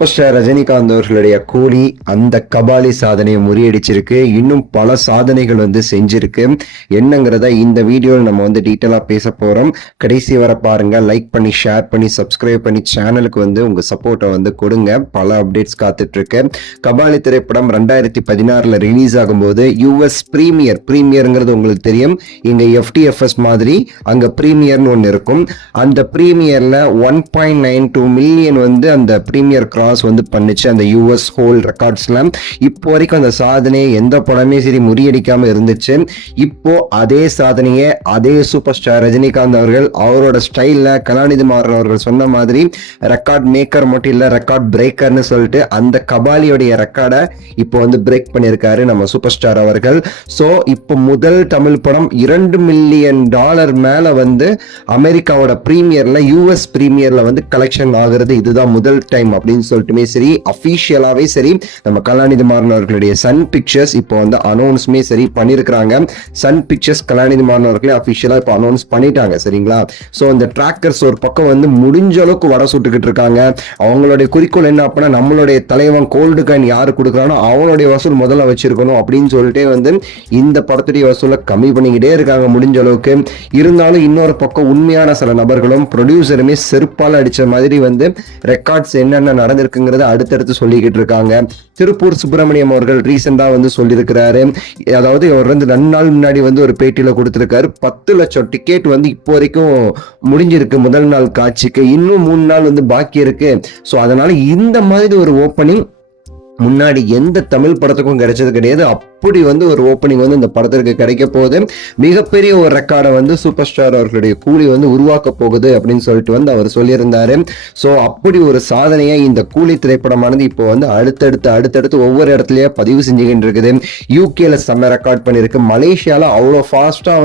Super star Rajinikanth அவர்களுடைய கூலி அந்த கபாலி சாதனையை முறியடிச்சிருக்கு. இன்னும் பல சாதனைகள் செஞ்சிருக்கு. என்னங்கிறத இந்த வீடியோவில் நம்ம டீட்டெயிலா பேச போறோம். கடைசி வர பாருங்க. லைக் பண்ணி ஷேர் பண்ணி சப்ஸ்கிரைப் பண்ணி சேனலுக்கு உங்க சப்போர்ட்டை கொடுங்க. பல அப்டேட்ஸ் காத்துட்டு இருக்கு. கபாலி திரைப்படம் 2016 ரிலீஸ் ஆகும்போது யூஎஸ் பிரீமியர்ங்கிறது உங்களுக்கு தெரியும். இங்க FTFS மாதிரி அங்க பிரீமியர்னு ஒன்னு இருக்கும். அந்த பிரீமியர்ல 1.92 மில்லியன் அந்த பிரீமியர் பண்ணுச்சு அந்த யூஎஸ் ஹோல் ரெக்கார்ட்ஸ்ல. இப்போ வரைக்கும் அந்த சாதனையை எந்த படமே சரி முறியடிக்காம இருந்துச்சு. இப்போ அதே சாதனையை அதே சூப்பர் ஸ்டார் ரஜினிகாந்த் அவர்கள் அவரோட ஸ்டைல்ல கலாநிதி மாறன் அவர்கள் சொன்ன மாதிரி ரெக்கார்ட் மேக்கர் மட்டும் இல்ல, ரெக்கார்ட் பிரேக்கர்னு சொல்லிட்டு அந்த கபாலியோடைய ரெக்கார்டை இப்போ பிரேக் பண்ணியிருக்காரு நம்ம சூப்பர் ஸ்டார் அவர்கள். சோ இப்போ முதல் தமிழ் படம் $2 மில்லியன் மேல அமெரிக்காவோட பிரீமியர்ல யூஎஸ் பிரீமியர்ல கலெக்ஷன் ஆகுறது இதுதான் முதல் டைம் அப்படின்னு சொல்லிட்டுமே சரி, அபிஷியலாவே சரி நம்ம கலாநிதி மாறன் அவர்களுடைய சன் பிக்சர்ஸ் இப்போ அனௌன்ஸ்மே சரி பண்ணிருக்காங்க. சன் பிக்சர்ஸ் கலாநிதி மாறன் அவர்களே அபிஷியலா இப்போ அனௌன்ஸ் பண்ணிட்டாங்க. சரிங்களா? சோ அந்த டிராக்கர்ஸ் ஒரு பக்கம் முடிஞ்ச அளவுக்கு வட சுட்டுக்கிட்டு இருக்காங்க. அவங்களுடைய குறிக்கோள் என்ன அப்படின்னா, நம்மளுடைய தலைவன் கோல்டு காயின் யாரு கொடுக்குறானோ அவனுடைய வசூல் முதல்ல வச்சிருக்கணும் அப்படின்னு சொல்லிட்டு இந்த படத்துடைய வசூலை கம்மி பண்ணிக்கிட்டே இருக்காங்க முடிஞ்ச அளவுக்கு. இருந்தாலும் இன்னொரு பக்கம் உண்மையான சில நபர்களும் ப்ரொடியூசருமே செருப்பால் அடிச்ச மாதிரி ரெக்கார்ட்ஸ் என்னென்ன நடந்திருக்குங்கிறத அடுத்தடுத்து சொல்லிக்கிட்டு இருக்காங்க. திருப்பூர் சுப்பிரமணியம் அவர்கள் ரீசெண்டா சொல்லியிருக்கிறாரு. அதாவது அவர் 2 நாள் முன்னாடி ஒரு பேட்டியில கொடுத்திருக்காரு. 10 லட்சம் டிக்கெட் இப்போ வரைக்கும் முடிஞ்சிருக்கு முதல் நாள் காட்சிக்கு. இன்னும் 3 நாள் பாக்கி இருக்கு. சோ அதனால இந்த மாதிரி ஒரு ஓப்பனிங் முன்னாடி எந்த தமிழ் படத்துக்கும் கிடைச்சது கிடையாது. அப்படி ஒரு ஓப்பனிங் இந்த படத்திற்கு கிடைக்க போகுது. மிகப்பெரிய ஒரு ரெக்கார்டை சூப்பர் ஸ்டார் அவர்களுடைய கூலி உருவாக்க போகுது அப்படின்னு சொல்லிட்டு அவர் சொல்லியிருந்தாரு. சோ அப்படி ஒரு சாதனையை இந்த கூலி திரைப்படமானது இப்போ அடுத்தடுத்து ஒவ்வொரு இடத்துலயே பதிவு செஞ்சுக்கிட்டு இருக்குது. யூகேல செம்ம ரெக்கார்ட் பண்ணிருக்கு. மலேசியால அவ்வளோ ஃபாஸ்டா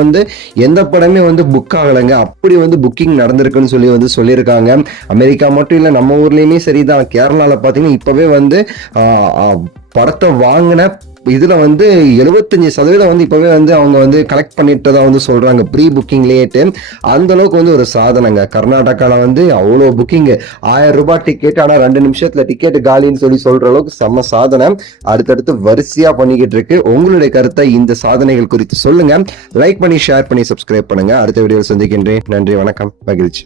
எந்த படமே புக் ஆகலைங்க. அப்படி புக்கிங் நடந்திருக்குன்னு சொல்லியிருக்காங்க. அமெரிக்கா மட்டும் இல்ல, நம்ம ஊர்லயுமே சரிதான். கேரளால பாத்தீங்கன்னா இப்பவே படத்தை வாங்கின இதுல 75% இப்பவே அவங்க கலெக்ட் பண்ணிட்டதா சொல்றாங்க ப்ரீ புக்கிங்லேயே. அந்த அளவுக்கு ஒரு சாதனைங்க. கர்நாடகால அவ்வளோ புக்கிங் 1000 ரூபாய் டிக்கெட், ஆனா 2 நிமிஷத்துல டிக்கெட் காலின்னு சொல்ற அளவுக்கு செம்ம சாதனை அடுத்தடுத்து வரிசையா பண்ணிக்கிட்டு இருக்கு. உங்களுடைய கருத்தை இந்த சாதனைகள் குறித்து சொல்லுங்க. லைக் பண்ணி ஷேர் பண்ணி சப்ஸ்கிரைப் பண்ணுங்க. அடுத்த வீடியோவில் சந்திக்கின்றேன். நன்றி, வணக்கம், மகிழ்ச்சி.